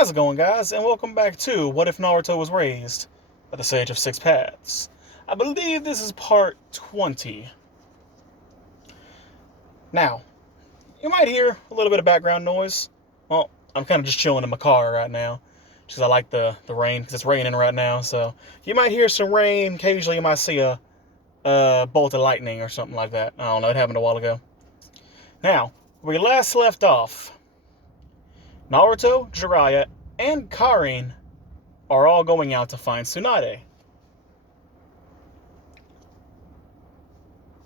How's it going, guys? And welcome back to What If Naruto Was Raised by the Sage of Six Paths. I believe this is part 20. Now, you might hear a little bit of background noise. Well, I'm kind of just chilling in my car right now because I like the rain because it's raining right now. So you might hear some rain. Occasionally, you might see a bolt of lightning or something like that. I don't know. It happened a while ago. Now, where we last left off, Naruto, Jiraiya, and Karin are all going out to find Tsunade.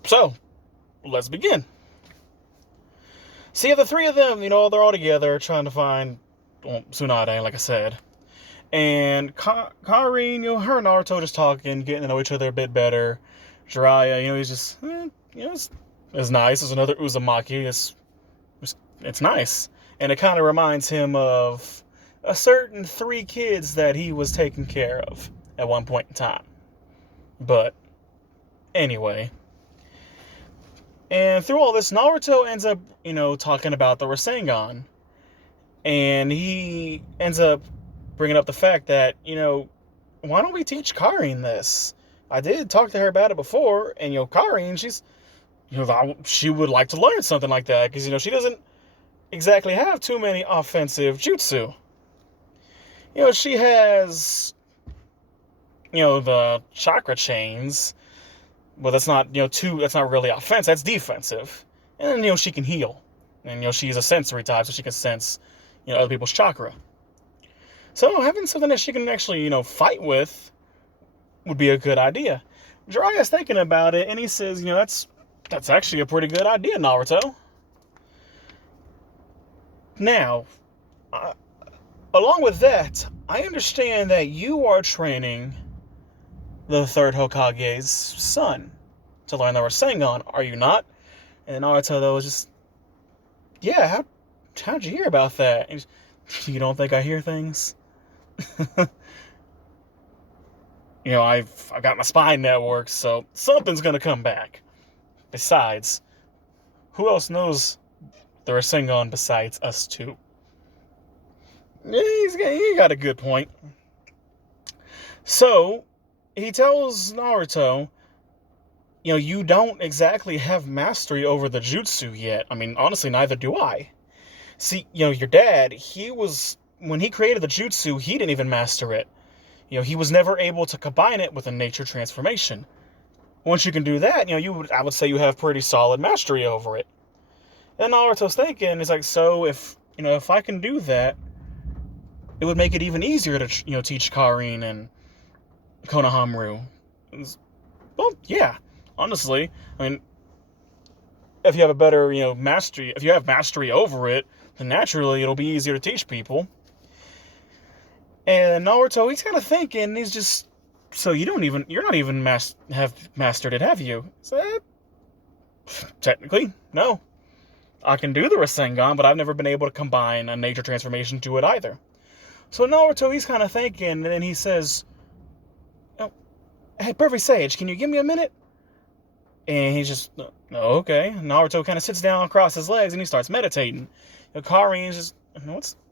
So, let's begin. See, the three of them, they're all together trying to find Tsunade, like I said. And Karin, her and Naruto just talking, getting to know each other a bit better. Jiraiya, he's just, it's nice. It's another Uzumaki. It's nice. And it kind of reminds him of a certain three kids that he was taking care of at one point in time. But, anyway. And through all this, Naruto ends up, talking about the Rasengan. And he ends up bringing up the fact that, why don't we teach Karin this? I did talk to her about it before, and, Karin, she's, she would like to learn something like that, because, she doesn't exactly have too many offensive jutsu. She has, the chakra chains, but that's not, that's not really offense, that's defensive. And then, she can heal. And, she's a sensory type, so she can sense, other people's chakra. So having something that she can actually, fight with would be a good idea. Jiraiya's thinking about it, and he says, that's actually a pretty good idea, Naruto. Now, along with that, I understand that you are training the third Hokage's son to learn the Rasengan, are you not? And Naruto, though, was just, yeah, how'd you hear about that? And you don't think I hear things? I've got my spine network, so something's gonna come back. Besides, who else knows the Rasengan besides us two? Yeah, he got a good point. So, he tells Naruto, you don't exactly have mastery over the jutsu yet. I mean, honestly, neither do I. See, your dad, when he created the jutsu, he didn't even master it. He was never able to combine it with a nature transformation. Once you can do that, I would say you have pretty solid mastery over it. And Naruto's thinking, it's like, so if I can do that, it would make it even easier to, teach Karin and Konohamaru. Well, yeah, honestly, I mean, if you have a better, mastery, if you have mastery over it, then naturally it'll be easier to teach people. And Naruto, he's kind of thinking, he's just, so you're not even have mastered it, have you? So, technically, no. I can do the Rasengan, but I've never been able to combine a nature transformation to it either. So Naruto, he's kind of thinking, and then he says, hey, Perfect Sage, can you give me a minute? And he's just, okay. Naruto kind of sits down, crosses his legs, and he starts meditating. Karin's just,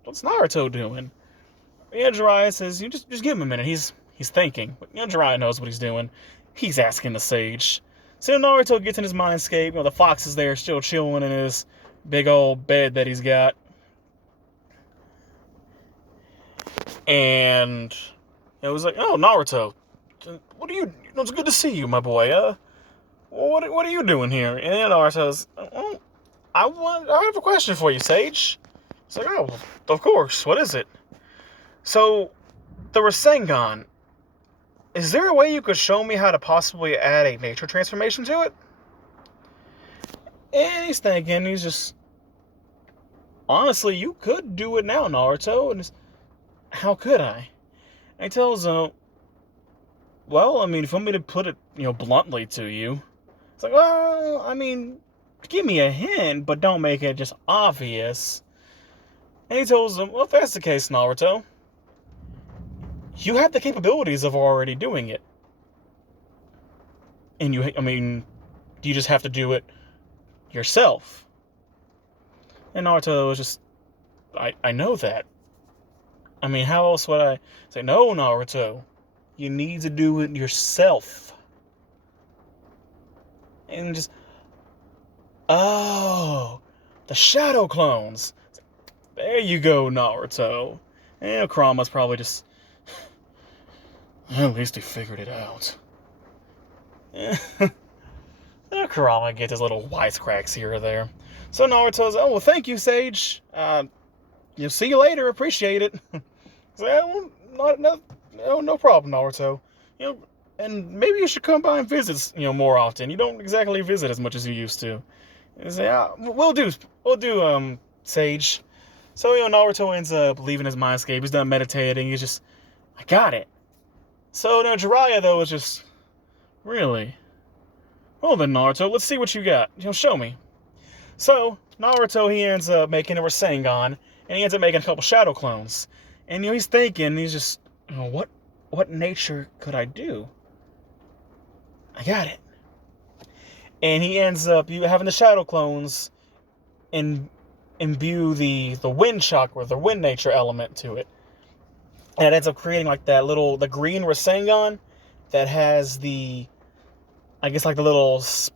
what's Naruto doing? Jiraiya says, just give him a minute. He's thinking. But Jiraiya knows what he's doing. He's asking the sage. So Naruto gets in his mindscape. The fox is there, still chilling in his big old bed that he's got. And it was like, oh, Naruto, it's good to see you, my boy. What are you doing here? And Naruto says, I have a question for you, Sage. It's like, oh, of course. What is it? So, the Rasengan, is there a way you could show me how to possibly add a nature transformation to it? And he's thinking, he's just, honestly, you could do it now, Naruto. And how could I? And he tells him, well, I mean, if you want me to put it, bluntly to you, it's like, well, I mean, give me a hint, but don't make it just obvious. And he tells him, well, if that's the case, Naruto, you have the capabilities of already doing it. And you just have to do it yourself. And Naruto was just, I know that. I mean, how else would I say, no, Naruto, you need to do it yourself. And just, oh, the shadow clones. There you go, Naruto. And Kurama's probably just, at least he figured it out. Kurama gets his little wisecracks here or there. So Naruto's, oh, well, thank you, Sage. See you later. Appreciate it. So, no problem, Naruto. And maybe you should come by and visit, more often. You don't exactly visit as much as you used to. And say, we'll do, Sage. So, Naruto ends up leaving his mindscape. He's done meditating. He's just, I got it. So, Jiraiya, though, is just, really? Well then, Naruto, let's see what you got. Show me. So, Naruto, he ends up making a Rasengan, and he ends up making a couple shadow clones. And, he's thinking, he's just, what nature could I do? I got it. And he ends up having the shadow clones imbue the wind chakra, the wind nature element to it. And it ends up creating like the green Rasengan that has the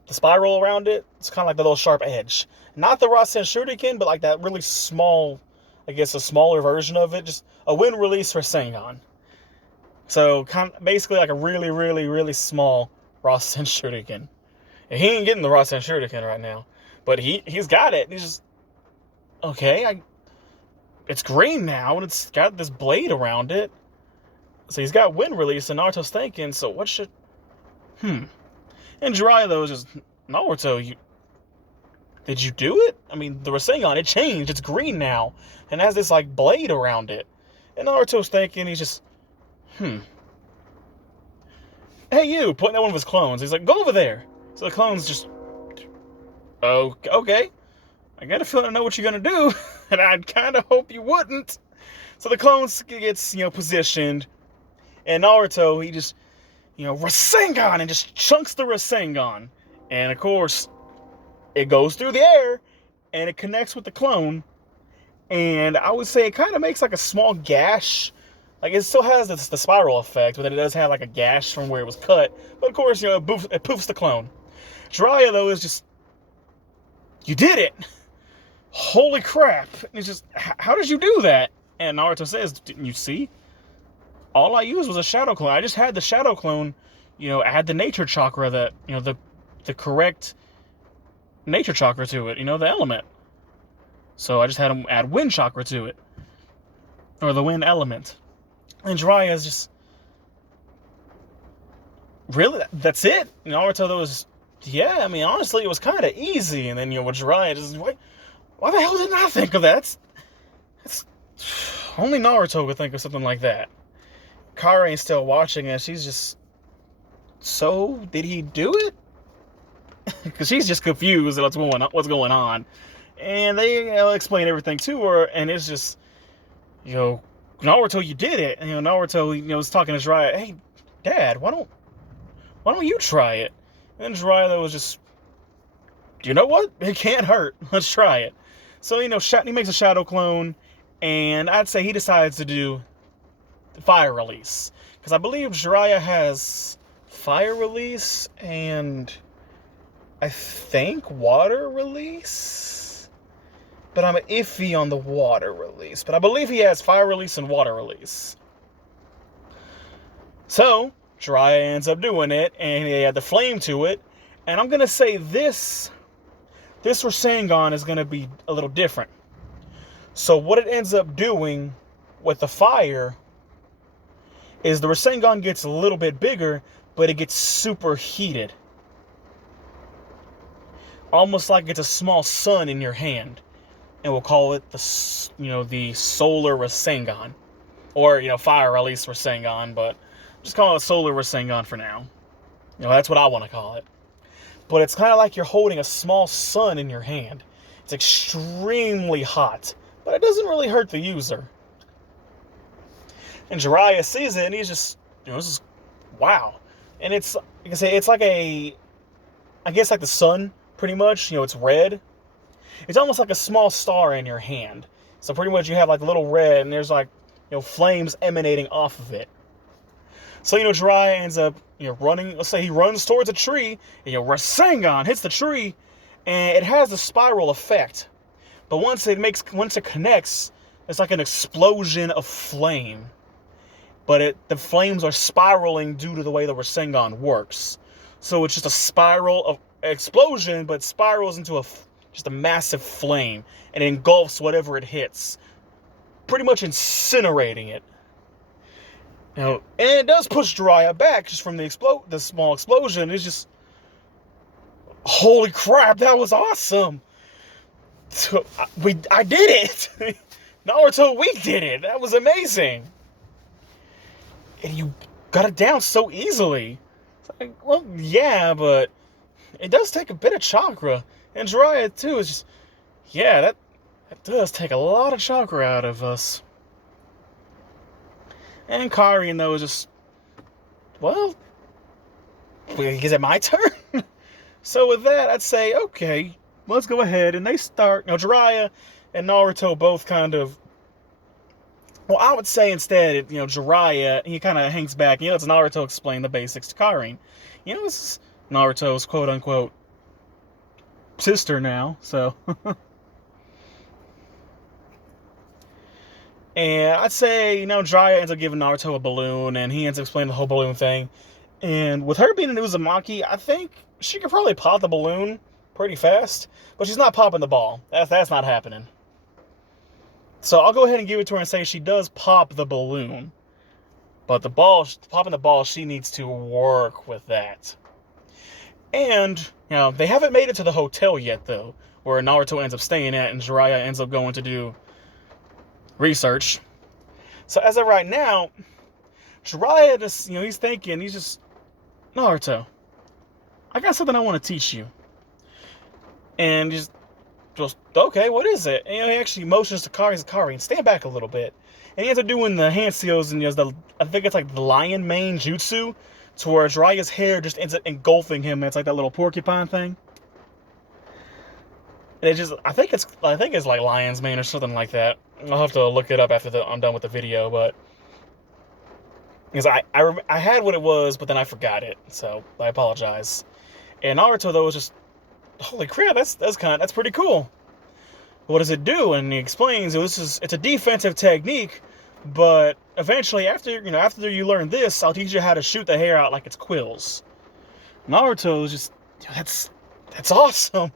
spiral around it. It's kind of like the little sharp edge. Not the Rasen Shuriken, but like that really small, I guess a smaller version of it. Just a wind release Rasengan. So basically like a really, really, really small Rasen Shuriken. And he ain't getting the Rasen Shuriken right now. But he's got it. He's just, okay, it's green now, and it's got this blade around it. So he's got wind release, and Naruto's thinking, so what should... And Jiraiya, though, is just, Naruto, did you do it? I mean, the Rasengan, it changed. It's green now, and has this, like, blade around it. And Naruto's thinking, he's just, Hey, you, pointing at one of his clones. He's like, go over there. So the clone's just, oh, okay. I got a feeling I know what you're going to do, and I kind of hope you wouldn't. So the clone gets, positioned, and Naruto, he just, Rasengan, and just chunks the Rasengan. And, of course, it goes through the air, and it connects with the clone, and I would say it kind of makes, like, a small gash. Like, it still has the spiral effect, but then it does have, like, a gash from where it was cut. But, of course, it poofs the clone. Jiraiya, though, is just, you did it! Holy crap. It's just, how did you do that? And Naruto says, didn't you see? All I used was a shadow clone. I just had the shadow clone, add the nature chakra that, the correct nature chakra to it, the element. So I just had him add wind chakra to it. Or the wind element. And Jiraiya is just, really? That's it? Naruto, though, was, yeah, I mean, honestly, it was kind of easy. And then, with Jiraiya, just, why the hell didn't I think of that? That's only Naruto could think of something like that. Kare's still watching, and she's just, so did he do it? Because she's just confused at what's going on. And they explain everything to her, and it's just, Naruto, you did it. And, Naruto, was talking to Jiraiya, hey, Dad, why don't you try it? And Jiraiya was just, you know what? It can't hurt. Let's try it. So, he makes a shadow clone, and I'd say he decides to do the fire release. Because I believe Jiraiya has fire release and I think water release? But I'm iffy on the water release. But I believe he has fire release and water release. So, Jiraiya ends up doing it, and he had the flame to it. And I'm going to say this Rasengan is going to be a little different. So what it ends up doing with the fire is the Rasengan gets a little bit bigger, but it gets super heated. Almost like it's a small sun in your hand. And we'll call it the solar Rasengan. Or, fire release Rasengan, but just call it solar Rasengan for now. That's what I want to call it. But it's kind of like you're holding a small sun in your hand. It's extremely hot, but it doesn't really hurt the user. And Jiraiya sees it, and he's just, this is, wow. And it's, like I say, it's like I guess like the sun, pretty much. It's red. It's almost like a small star in your hand. So pretty much you have like a little red, and there's like flames emanating off of it. So, Jiraiya ends up, running. Let's say he runs towards a tree, and, Rasengan hits the tree, and it has the spiral effect. But once it connects, it's like an explosion of flame. But the flames are spiraling due to the way the Rasengan works. So it's just a spiral of explosion, but spirals into just a massive flame, and it engulfs whatever it hits, pretty much incinerating it. And it does push Jiraiya back just from the small explosion. It's just, holy crap, that was awesome. So, I did it. Naruto, we did it. That was amazing. And you got it down so easily. It's like, well, yeah, but it does take a bit of chakra. And Jiraiya, too, is just, yeah, that does take a lot of chakra out of us. And Karin, though, is just, well, is it my turn? So with that, I'd say, okay, let's go ahead. And they start, Jiraiya and Naruto both kind of, well, I would say instead, Jiraiya, he kind of hangs back. Lets Naruto explain the basics to Karin. This is Naruto's quote-unquote sister now, so. And I'd say, Jiraiya ends up giving Naruto a balloon, and he ends up explaining the whole balloon thing. And with her being an Uzumaki, I think she could probably pop the balloon pretty fast, but she's not popping the ball. That's not happening. So I'll go ahead and give it to her and say she does pop the balloon. But popping the ball, she needs to work with that. And, they haven't made it to the hotel yet, though, where Naruto ends up staying at, and Jiraiya ends up going to do research. So as of right now, Jiraiya just, he's thinking, he's just, Naruto, I got something I want to teach you. And just, okay, what is it? And he actually motions to Karin, stand back a little bit. And he ends up doing the hand seals, and I think it's like the lion mane jutsu, to where Jiraiya's hair just ends up engulfing him. It's like that little porcupine thing. And I think it's like lion's mane or something like that. I'll have to look it up after I'm done with the video, but because I had what it was, but then I forgot it, so I apologize. And Naruto, though, was just, holy crap, that's pretty cool. What does it do? And he explains it's a defensive technique, but eventually after you learn this, I'll teach you how to shoot the hair out like it's quills. Naruto is just, that's awesome.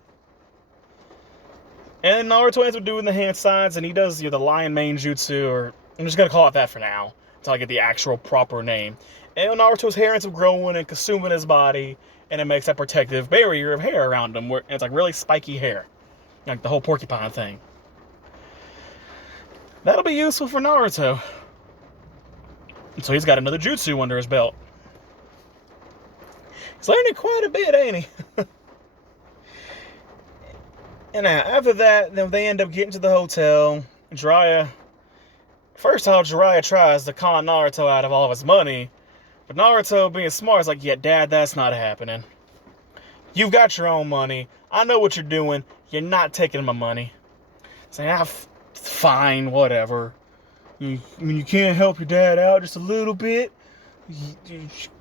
And Naruto ends up doing the hand signs, and he does the lion mane jutsu, or I'm just gonna call it that for now until I get the actual proper name. And Naruto's hair ends up growing and consuming his body, and it makes that protective barrier of hair around him, where it's like really spiky hair, like the whole porcupine thing. That'll be useful for Naruto. So he's got another jutsu under his belt. He's learning quite a bit, ain't he? And after that, they end up getting to the hotel. First off, Jiraiya tries to con Naruto out of all of his money. But Naruto, being smart, is like, yeah, Dad, that's not happening. You've got your own money. I know what you're doing. You're not taking my money. Saying, fine, whatever. You can't help your dad out just a little bit?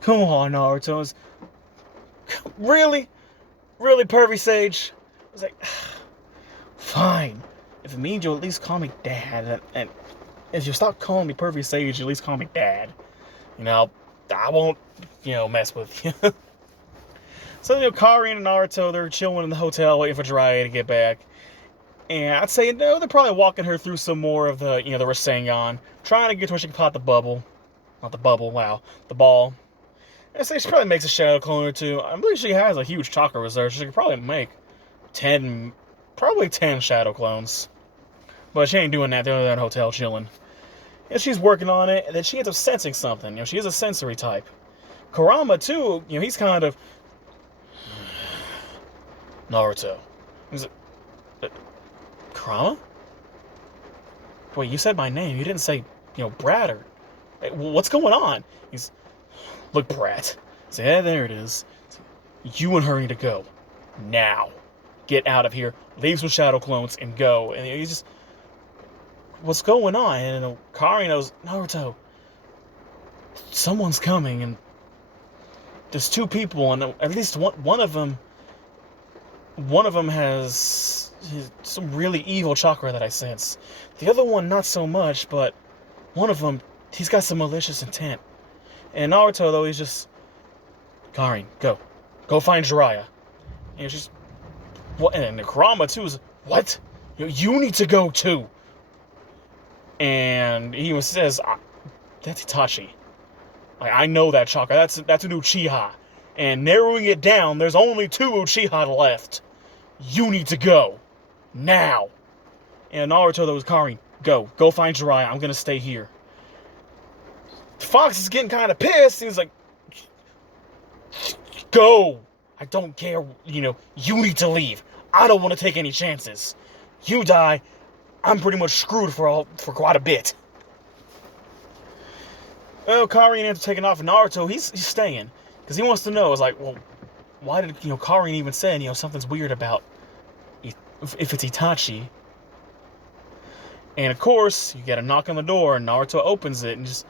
Come on, Naruto. Really? Really, Pervy Sage? I was like, fine. If it means you'll at least call me Dad, and if you stop calling me Pervy Sage, you at least call me Dad. I won't, mess with you. So, Karin and Naruto, they're chilling in the hotel waiting for Jiraiya to get back. And I'd say, they're probably walking her through some more of the, the Rasengan, trying to get to where she can pop the bubble. Not the bubble, wow. The ball. I'd say she probably makes a shadow clone or two. I believe she has a huge chakra reserve. She could probably make 10 shadow clones. But she ain't doing that. They're in that hotel chilling. And she's working on it, and then she ends up sensing something. She is a sensory type. Kurama, too, he's kind of... Naruto. He's like, Kurama? Wait, you said my name. You didn't say, Brad or... Hey, what's going on? He's... Look, Brat. So, yeah, there it is. You and her need to go. Now. Get out of here. Leave some shadow clones and go. And he's just... what's going on? And Kari knows, Naruto, someone's coming, and there's two people, and at least one of them has some really evil chakra that I sense. The other one, not so much, but one of them, he's got some malicious intent. And Naruto, though, he's just, Karin, go find Jiraiya. And she's, what? And Kurama too is, what? You need to go too. And he even says, that's Itachi. I know that chakra. That's an Uchiha. And narrowing it down, there's only two Uchiha left. You need to go. Now. And Naruto, though, is Karin, go find Jiraiya. I'm gonna stay here. Fox is getting kind of pissed. He's like, go. I don't care. You need to leave. I don't want to take any chances. You die, I'm pretty much screwed for quite a bit. Well, Karin ends up taking off, and Naruto, he's staying. Because he wants to know, it's like, well, why did, Karin even say, something's weird about if it's Itachi. And of course, you get a knock on the door, and Naruto opens it, and just,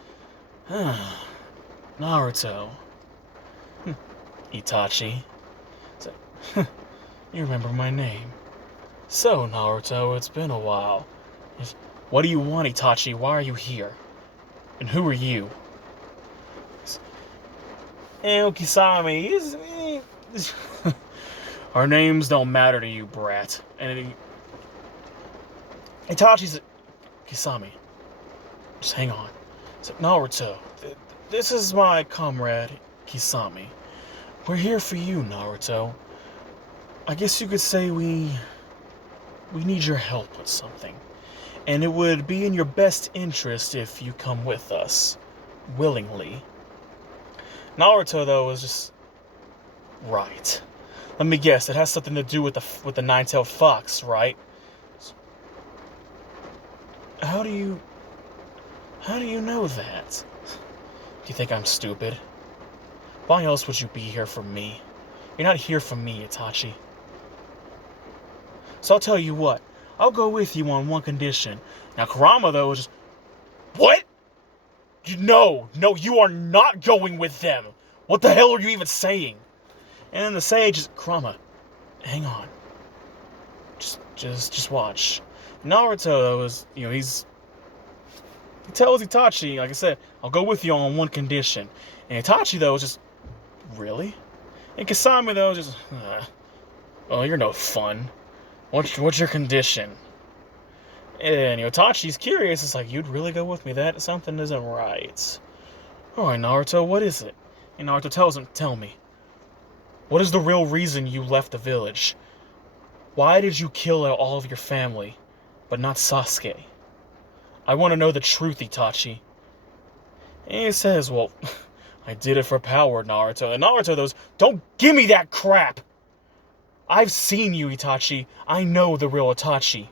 Naruto. Itachi. It's like, you remember my name. So, Naruto, it's been a while. What do you want, Itachi? Why are you here? And who are you? And Kisame, our names don't matter to you, brat. And Itachi's Kisame. Just hang on. It's like, Naruto, this is my comrade, Kisame. We're here for you, Naruto. I guess you could say we need your help with something. And it would be in your best interest if you come with us. Willingly. Naruto, though, is just... Right. Let me guess, it has something to do with the nine-tailed fox, right? How do you know that? Do you think I'm stupid? Why else would you be here for me? You're not here for me, Itachi. So I'll tell you what, I'll go with you on one condition. Now Kurama, though, is just, what? No, you are not going with them. What the hell are you even saying? And then the sage is, Kurama, hang on. Just watch. Naruto, though, is, he tells Itachi, like I said, I'll go with you on one condition. And Itachi, though, is just, really? And Kisame, though, is just, well, you're no fun. What's your condition? And Itachi's curious. It's like, you'd really go with me? That something isn't right. Alright, Naruto, what is it? And Naruto tells him, tell me. What is the real reason you left the village? Why did you kill all of your family, but not Sasuke? I want to know the truth, Itachi. And he says, well, I did it for power, Naruto. And Naruto goes, don't give me that crap! I've seen you, Itachi. I know the real Itachi.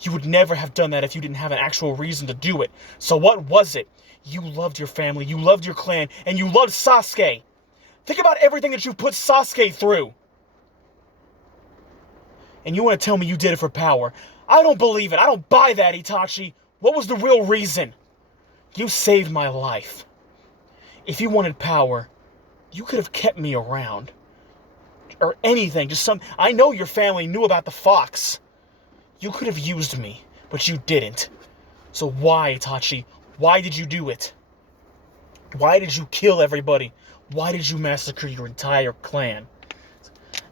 You would never have done that if you didn't have an actual reason to do it. So what was it? You loved your family, you loved your clan, and you loved Sasuke. Think about everything that you put Sasuke through. And you want to tell me you did it for power? I don't believe it. I don't buy that, Itachi. What was the real reason? You saved my life. If you wanted power, you could have kept me around. Or anything, just some... I know your family knew about the fox. You could have used me, but you didn't. So why, Itachi? Why did you do it? Why did you kill everybody? Why did you massacre your entire clan?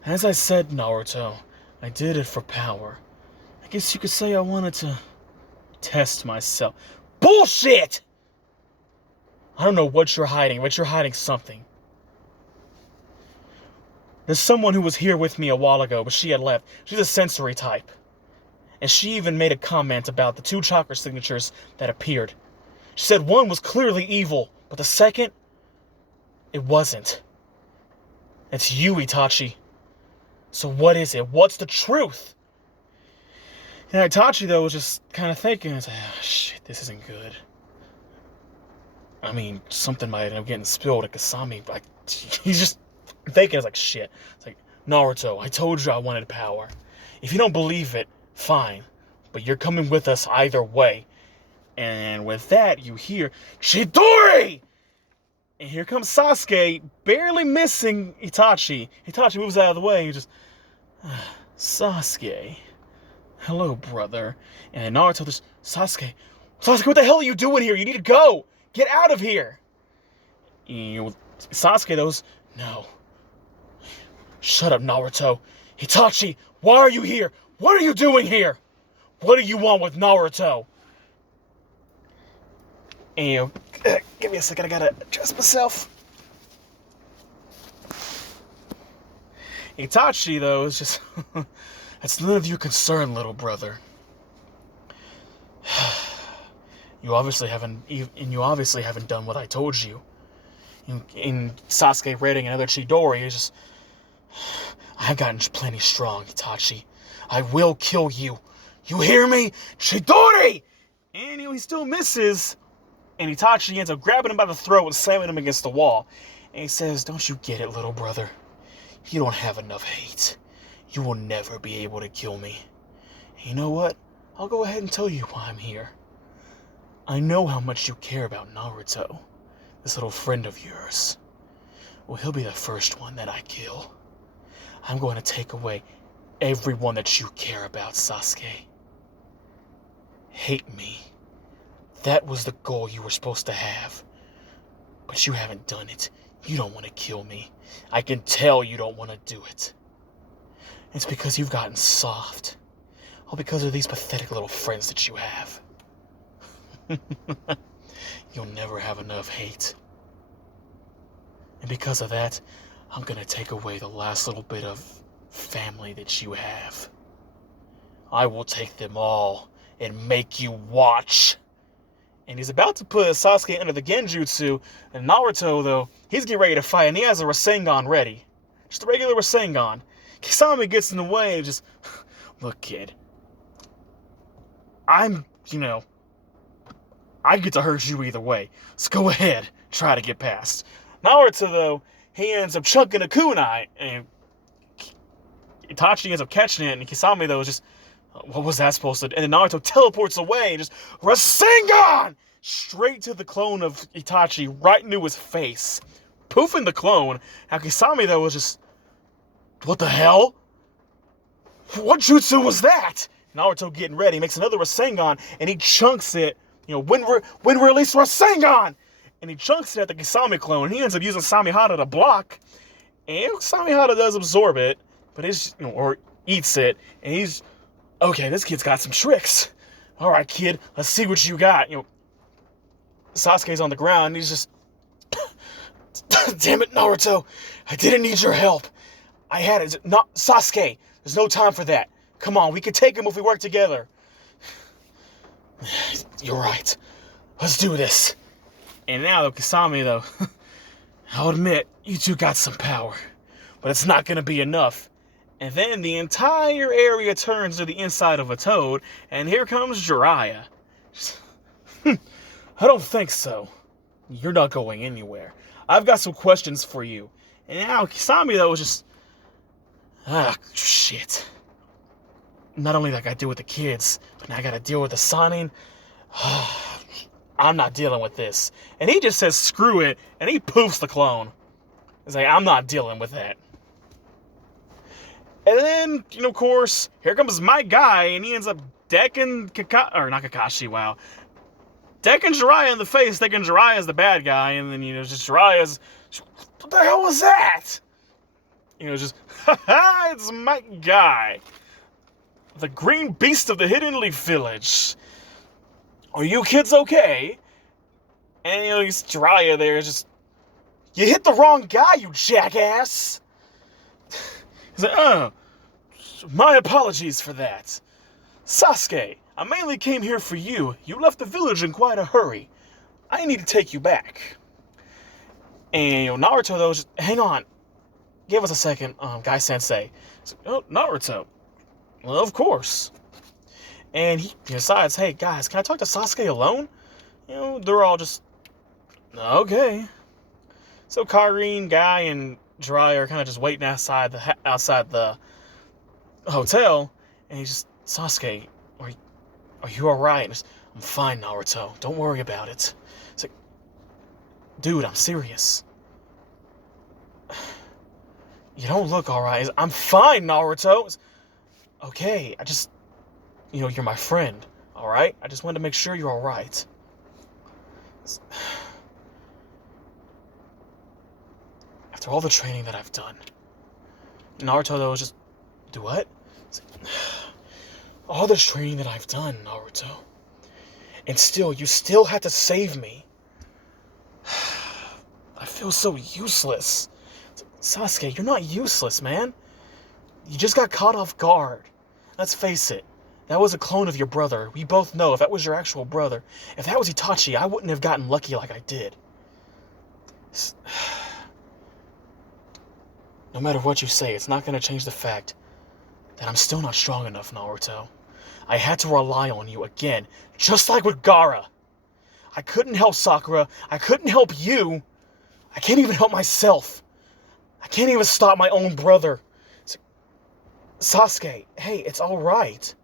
As I said, Naruto, I did it for power. I guess you could say I wanted to test myself. Bullshit! I don't know what you're hiding, but you're hiding something. There's someone who was here with me a while ago, but she had left. She's a sensory type. And she even made a comment about the two chakra signatures that appeared. She said one was clearly evil, but the second, it wasn't. It's you, Itachi. So what is it? What's the truth? And Itachi, though, was just kind of thinking, shit, this isn't good. I mean, something might end up getting spilled at Kasami. Like, he's just thinking, it's like, shit. It's like, Naruto, I told you I wanted power. If you don't believe it, fine. But you're coming with us either way. And with that, you hear, Chidori! And here comes Sasuke, barely missing Itachi. Itachi moves out of the way and just, Sasuke. Hello, brother. And Naruto just, Sasuke, what the hell are you doing here? You need to go! Get out of here! Sasuke goes, no. Shut up, Naruto. Itachi, why are you here? What are you doing here? What do you want with Naruto? And give me a second, I gotta adjust myself. Itachi, though, is just, that's none of your concern, little brother. You obviously haven't done what I told you. In Sasuke raiding another Chidori, he's just, I've gotten plenty strong, Itachi. I will kill you. You hear me? Chidori! And he still misses. And Itachi ends up grabbing him by the throat and slamming him against the wall. And he says, don't you get it, little brother? You don't have enough hate. You will never be able to kill me. And you know what? I'll go ahead and tell you why I'm here. I know how much you care about Naruto, this little friend of yours. Well, he'll be the first one that I kill. I'm going to take away everyone that you care about, Sasuke. Hate me. That was the goal you were supposed to have. But you haven't done it. You don't want to kill me. I can tell you don't want to do it. It's because you've gotten soft. All because of these pathetic little friends that you have. You'll never have enough hate. And because of that, I'm gonna take away the last little bit of family that you have. I will take them all and make you watch. And he's about to put Sasuke under the Genjutsu, and Naruto, though, he's getting ready to fight, and he has a Rasengan ready. Just a regular Rasengan. Kisame gets in the way and just, look, kid, I get to hurt you either way, so go ahead, try to get past. Naruto, though, he ends up chunking a kunai, and Itachi ends up catching it, and Kisame, though, is just, what was that supposed to do? And then Naruto teleports away and just, Rasengan! Straight to the clone of Itachi, right into his face. Poofing the clone. Now Kisame, though, was just, what the hell? What jutsu was that? Naruto getting ready, makes another Rasengan, and he chunks it, when release Rasengan! And he chunks it at the Kisame clone, and he ends up using Samihara to block, and Samihara does absorb it, but it's, or eats it, and he's, okay, this kid's got some tricks. All right, kid, let's see what you got. Sasuke's on the ground, and he's just, damn it, Naruto, I didn't need your help. I had it. Not Sasuke, there's no time for that. Come on, we can take him if we work together. You're right. Let's do this. And now, though, Kisame, though, I'll admit, you two got some power, but it's not going to be enough. And then the entire area turns to the inside of a toad, and here comes Jiraiya. I don't think so. You're not going anywhere. I've got some questions for you. And now Kisame, though, was just, shit. Not only did I gotta deal with the kids, but now I gotta deal with the Sanin. I'm not dealing with this. And he just says, screw it, and he poofs the clone. He's like, I'm not dealing with that. And then, of course, here comes my guy, and he ends up decking decking Jiraiya in the face, thinking Jiraiya's the bad guy, and then, just Jiraiya's, what the hell was that? Just, haha, it's my guy. The green beast of the Hidden Leaf Village. Are you kids okay? And, Jiraiya there is just, you hit the wrong guy, you jackass. He's like, my apologies for that. Sasuke, I mainly came here for you. You left the village in quite a hurry. I need to take you back. And, Naruto, though, just, hang on. Give us a second, Guy Sensei. Like, oh, Naruto. Well, of course. And he decides, hey, guys, can I talk to Sasuke alone? They're all just, okay. So Karin, Guy, and Jiraiya are kind of just waiting outside the hotel, and he's just, Sasuke, are you all right? I'm fine, Naruto. Don't worry about it. It's like, dude, I'm serious. You don't look alright. I'm fine, Naruto. It's, okay, I just, you're my friend, alright? I just wanted to make sure you're alright. After all the training that I've done, Naruto, though, was just, do what? All this training that I've done, Naruto, and still, you still had to save me. I feel so useless. Sasuke, you're not useless, man. You just got caught off guard. Let's face it, that was a clone of your brother. We both know if that was your actual brother, if that was Itachi, I wouldn't have gotten lucky like I did. No matter what you say, it's not going to change the fact that I'm still not strong enough, Naruto. I had to rely on you again, just like with Gaara. I couldn't help Sakura. I couldn't help you. I can't even help myself. I can't even stop my own brother. Sasuke, hey, it's alright.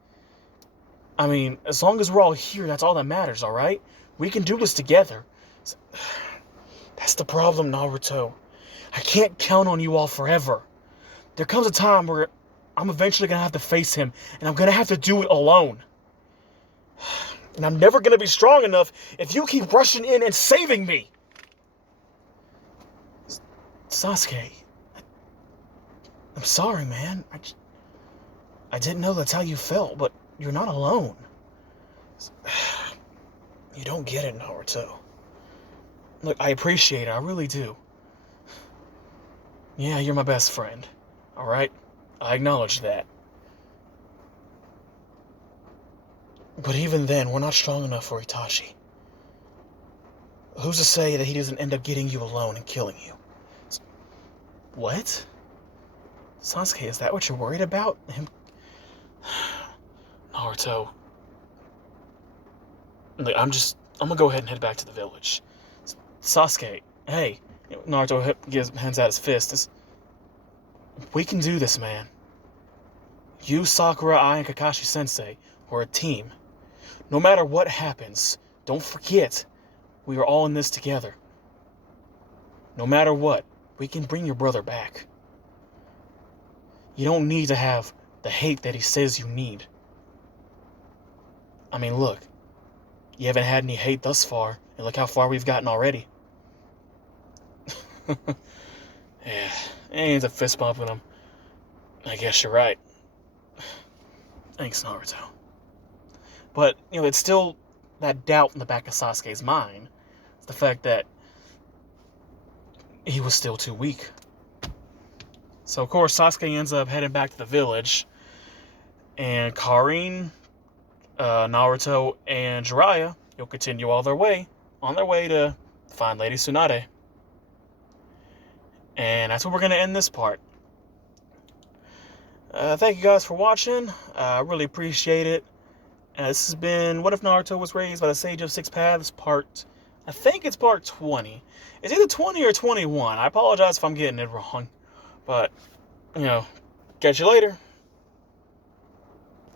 I mean, as long as we're all here, that's all that matters, alright? We can do this together. That's the problem, Naruto. I can't count on you all forever. There comes a time where I'm eventually going to have to face him, and I'm going to have to do it alone. And I'm never going to be strong enough if you keep rushing in and saving me. Sasuke, I'm sorry, man. I didn't know that's how you felt, but you're not alone. You don't get it, Naruto. Look, I appreciate it. I really do. Yeah, you're my best friend. Alright? I acknowledge that. But even then, we're not strong enough for Itachi. Who's to say that he doesn't end up getting you alone and killing you? What? Sasuke, is that what you're worried about? Him? Naruto. Look, I'm gonna go ahead and head back to the village. Sasuke, hey. Naruto hands out his fist. We can do this, man. You, Sakura, I, and Kakashi-sensei, we're a team. No matter what happens, don't forget, we are all in this together. No matter what, we can bring your brother back. You don't need to have the hate that he says you need. I mean, look, you haven't had any hate thus far, and look how far we've gotten already. Yeah, ain't a fist bump with him. I guess you're right. Thanks, Naruto. But, it's still that doubt in the back of Sasuke's mind. It's the fact that he was still too weak. So, of course, Sasuke ends up heading back to the village. And Karin, Naruto, and Jiraiya, continue on their way to find Lady Tsunade. And that's where we're going to end this part. Thank you guys for watching. I really appreciate it. This has been What If Naruto Was Raised by the Sage of Six Paths, I think it's part 20. It's either 20 or 21. I apologize if I'm getting it wrong. But, catch you later.